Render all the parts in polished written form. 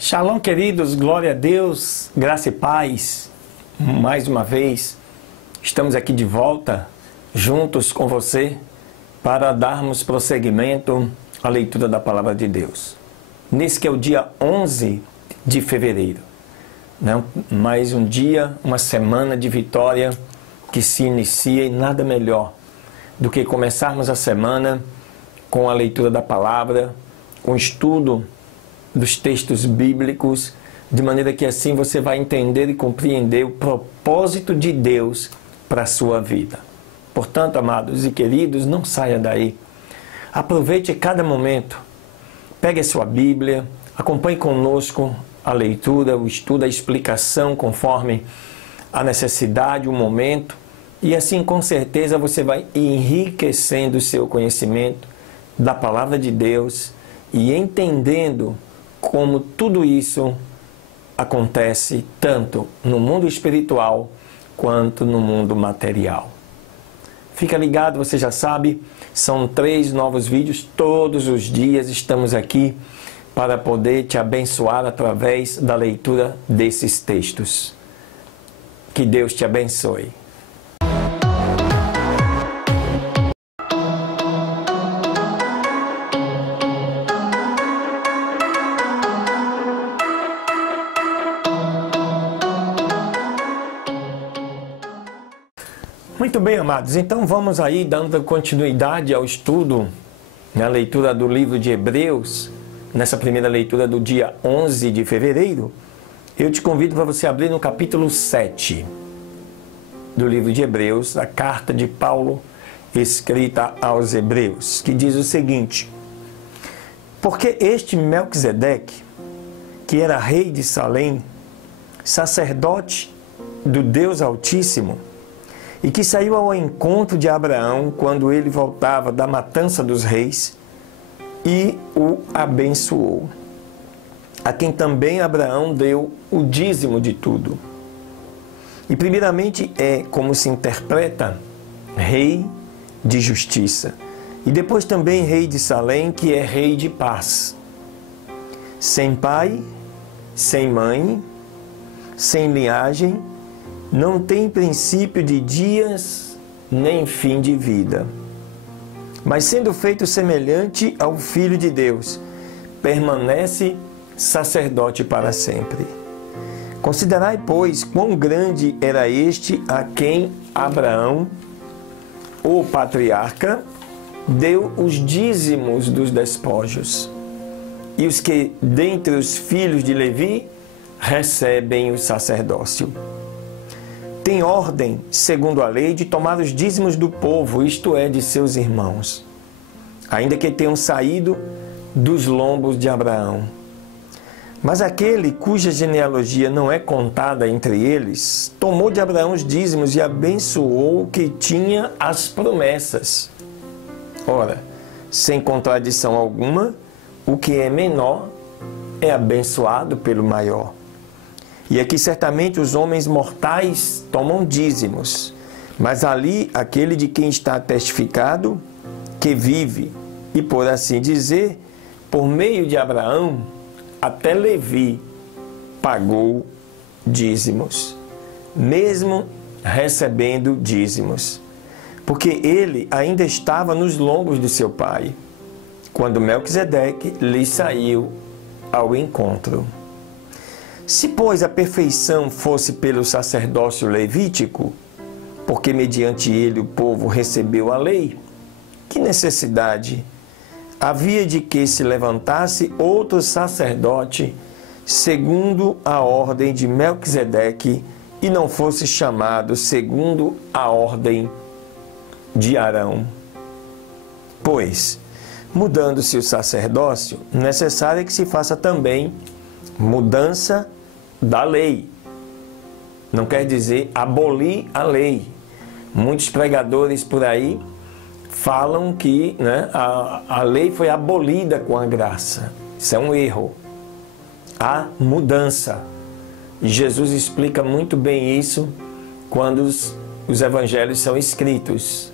Shalom, queridos, glória a Deus, graça e paz. Mais uma vez, estamos aqui de volta, juntos com você, para darmos prosseguimento à leitura da Palavra de Deus. Nesse que é o dia 11 de fevereiro. Mais um dia, uma semana de vitória que se inicia, e nada melhor do que começarmos a semana com a leitura da Palavra, com o estudo dos textos bíblicos, de maneira que assim você vai entender e compreender o propósito de Deus para a sua vida. Portanto, amados e queridos, não saia daí. Aproveite cada momento. Pegue a sua Bíblia, acompanhe conosco a leitura, o estudo, a explicação conforme a necessidade, o momento, e assim com certeza você vai enriquecendo o seu conhecimento da Palavra de Deus e entendendo como tudo isso acontece tanto no mundo espiritual quanto no mundo material. Fica ligado, você já sabe, são 3 novos vídeos, todos os dias estamos aqui para poder te abençoar através da leitura desses textos. Que Deus te abençoe. Muito bem, amados, então vamos aí dando continuidade ao estudo, na leitura do livro de Hebreus, nessa primeira leitura do dia 11 de fevereiro. Eu te convido para você abrir no capítulo 7 do livro de Hebreus, a carta de Paulo escrita aos Hebreus, que diz o seguinte: porque este Melquisedeque, que era rei de Salém, sacerdote do Deus Altíssimo, e que saiu ao encontro de Abraão quando ele voltava da matança dos reis, e o abençoou, a quem também Abraão deu o dízimo de tudo. E primeiramente é, como se interpreta, rei de justiça, e depois também rei de Salém, que é rei de paz, sem pai, sem mãe, sem linhagem, não tem princípio de dias, nem fim de vida. Mas sendo feito semelhante ao Filho de Deus, permanece sacerdote para sempre. Considerai, pois, quão grande era este a quem Abraão, o patriarca, deu os dízimos dos despojos, e os que, dentre os filhos de Levi, recebem o sacerdócio. Tem ordem, segundo a lei, de tomar os dízimos do povo, isto é, de seus irmãos, ainda que tenham saído dos lombos de Abraão. Mas aquele cuja genealogia não é contada entre eles, tomou de Abraão os dízimos e abençoou o que tinha as promessas. Ora, sem contradição alguma, o que é menor é abençoado pelo maior. E aqui certamente os homens mortais tomam dízimos, mas ali aquele de quem está testificado, que vive, e por assim dizer, por meio de Abraão, até Levi pagou dízimos, mesmo recebendo dízimos, porque ele ainda estava nos lombos de seu pai, quando Melquisedeque lhe saiu ao encontro. Se, pois, a perfeição fosse pelo sacerdócio levítico, porque mediante ele o povo recebeu a lei, que necessidade havia de que se levantasse outro sacerdote segundo a ordem de Melquisedeque e não fosse chamado segundo a ordem de Arão? Pois, mudando-se o sacerdócio, necessário é que se faça também mudança da lei. Não quer dizer abolir a lei. Muitos pregadores por aí falam que a lei foi abolida com a graça. Isso é um erro. Há mudança. E Jesus explica muito bem isso quando os evangelhos são escritos.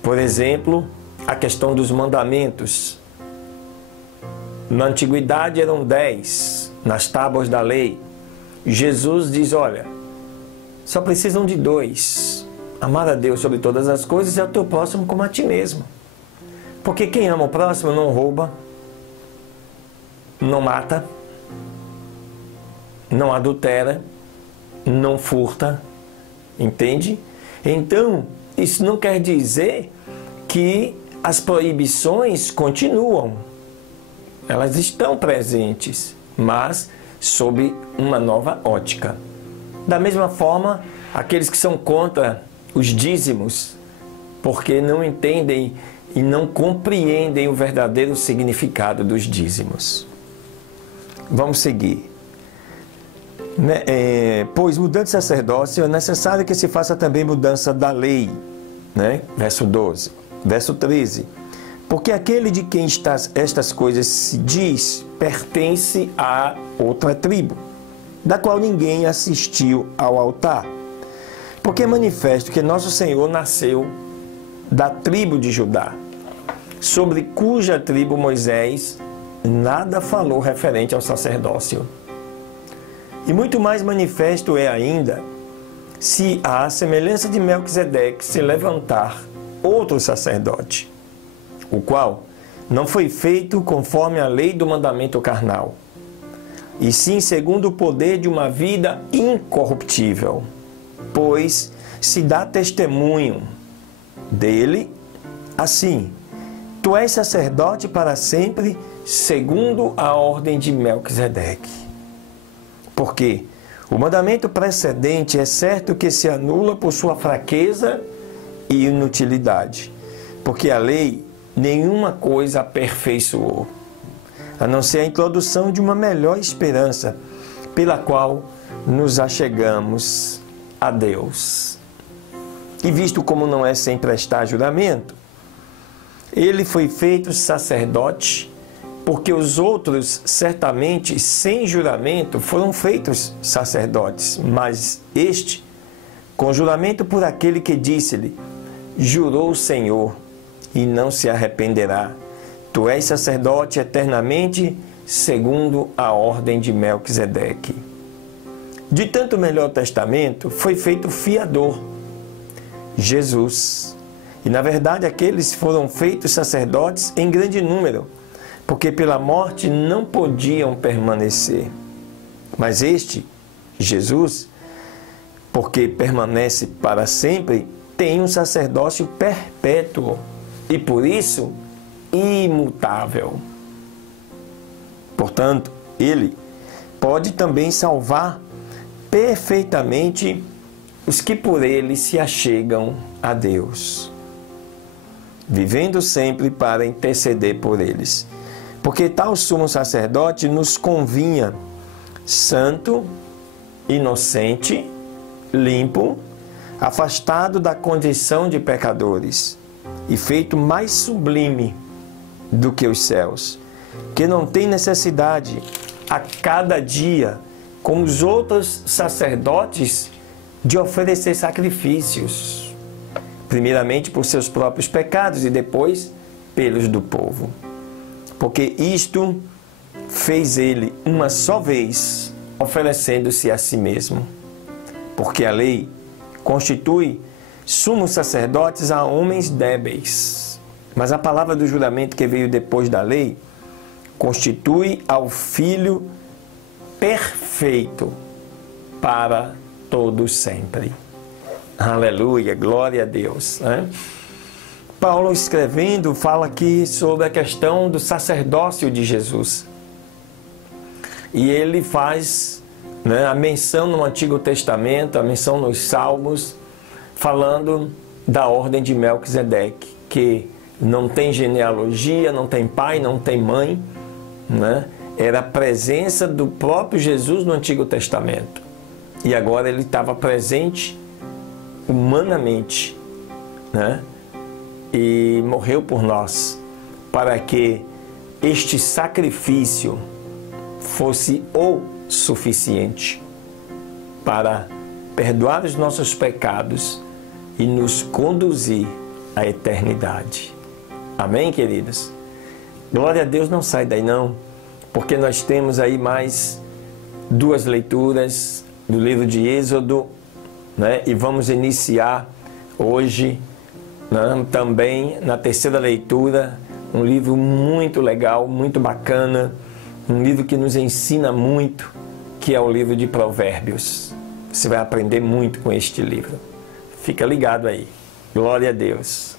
Por exemplo, a questão dos mandamentos. Na antiguidade eram 10 nas tábuas da lei. Jesus diz, olha, só precisam de 2. Amar a Deus sobre todas as coisas e ao teu próximo como a ti mesmo. Porque quem ama o próximo não rouba, não mata, não adultera, não furta, entende? Então, isso não quer dizer que as proibições continuam. Elas estão presentes, mas sob uma nova ótica. Da mesma forma, aqueles que são contra os dízimos, porque não entendem e não compreendem o verdadeiro significado dos dízimos. Vamos seguir. Pois mudando de sacerdócio é necessário que se faça também mudança da lei. Verso 12. Verso 13. Porque aquele de quem estas coisas se diz pertence a outra tribo, da qual ninguém assistiu ao altar. Porque é manifesto que nosso Senhor nasceu da tribo de Judá, sobre cuja tribo Moisés nada falou referente ao sacerdócio. E muito mais manifesto é ainda, se à semelhança de Melquisedeque se levantar outro sacerdote, o qual não foi feito conforme a lei do mandamento carnal, e sim segundo o poder de uma vida incorruptível, pois se dá testemunho dele assim: tu és sacerdote para sempre, segundo a ordem de Melquisedeque. Porque o mandamento precedente é certo que se anula por sua fraqueza e inutilidade, porque a lei nenhuma coisa aperfeiçoou, a não ser a introdução de uma melhor esperança, pela qual nos achegamos a Deus. E visto como não é sem prestar juramento, ele foi feito sacerdote, porque os outros, certamente, sem juramento, foram feitos sacerdotes, mas este, com juramento por aquele que disse-lhe, jurou o Senhor, e não se arrependerá. Tu és sacerdote eternamente, segundo a ordem de Melquisedeque. De tanto melhor testamento, foi feito fiador, Jesus. E, na verdade, aqueles foram feitos sacerdotes em grande número, porque pela morte não podiam permanecer. Mas este, Jesus, porque permanece para sempre, tem um sacerdócio perpétuo e, por isso, imutável. Portanto, ele pode também salvar perfeitamente os que por ele se achegam a Deus, vivendo sempre para interceder por eles. Porque tal sumo sacerdote nos convinha, santo, inocente, limpo, afastado da condição de pecadores, e feito mais sublime do que os céus, que não tem necessidade a cada dia, como os outros sacerdotes, de oferecer sacrifícios, primeiramente por seus próprios pecados e depois pelos do povo. Porque isto fez ele uma só vez, oferecendo-se a si mesmo. Porque a lei constitui sumos sacerdotes a homens débeis, mas a palavra do juramento que veio depois da lei constitui ao Filho perfeito para todos sempre. Aleluia, glória a Deus, né? Paulo, escrevendo, fala aqui sobre a questão do sacerdócio de Jesus. E ele faz a menção no Antigo Testamento, a menção nos Salmos, falando da ordem de Melquisedeque, que não tem genealogia, não tem pai, não tem mãe, Era a presença do próprio Jesus no Antigo Testamento. E agora ele estava presente humanamente, e morreu por nós, para que este sacrifício fosse o suficiente para perdoar os nossos pecados e nos conduzir à eternidade. Amém, queridos? Glória a Deus, não sai daí não. porque nós temos aí mais 2 leituras do livro de Êxodo, né? E vamos iniciar hoje, né, também na 3ª leitura, um livro muito legal, muito bacana, um livro que nos ensina muito, que é o livro de Provérbios. Você vai aprender muito com este livro. Fica ligado aí. Glória a Deus.